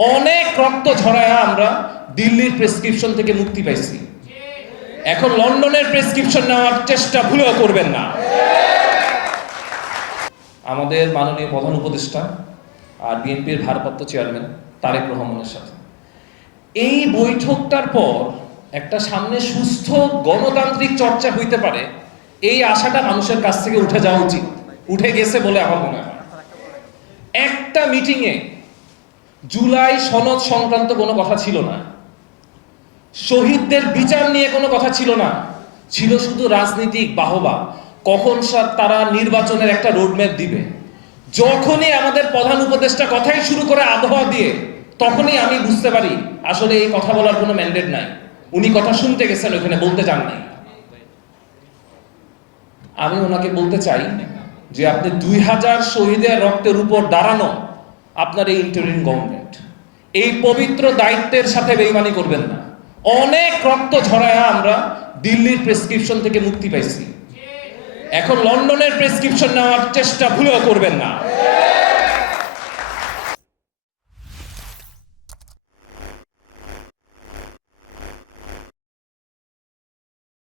অনেক রক্ত ঝরায়া আমরা দিল্লির প্রেসক্রিপশন থেকে মুক্তি পাইছি। এখন লন্ডনের প্রেসক্রিপশন নেওয়ার চেষ্টা ভুলেও করবেন না। আমাদের মাননীয় প্রধান উপদেষ্টা আর বিএনপির ভারপ্রাপ্ত চেয়ারম্যান তারেক রহমানের সাথে এই বৈঠকটার পর একটা সামনে সুস্থ গণতান্ত্রিক চর্চা হইতে পারে, এই আশাটা মানুষের কাছ থেকে উঠে যাওয়া উচিত। উঠে গেছে বলে আমার মনে হয়। একটা মিটিংয়ে জুলাই সনদ সংক্রান্ত কোনো কথা ছিল না, শহীদদের বিচার নিয়ে কোনো কথা ছিল না, ছিল শুধু রাজনৈতিক বাহবা। কখন তারা নির্বাচনের একটা রোডম্যাপ দিবে। যখনই আমাদের প্রধান উপদেষ্টা কথাই শুরু করে আবহাওয়া দিয়ে, তখনই আমি বুঝতে পারি আসলে এই কথা বলার কোনো ম্যান্ডেট নাই। উনি কথা শুনতে গেছেন, ওখানে বলতে চান নাই। আমি ওনাকে বলতে চাই যে আপনি 2000 শহীদের রক্তের উপর দাঁড়ানো আপনার এই ইন্টারিম গভর্নমেন্ট, এই পবিত্র দায়িত্বের সাথে বেইমানি করবেন না। অনেক রক্ত ঝরায়া আমরা দিল্লির প্রেসক্রিপশন থেকে মুক্তি পাইছি। এখন লন্ডনের প্রেসক্রিপশন নেওয়ার চেষ্টা ভুলেও করবেন না।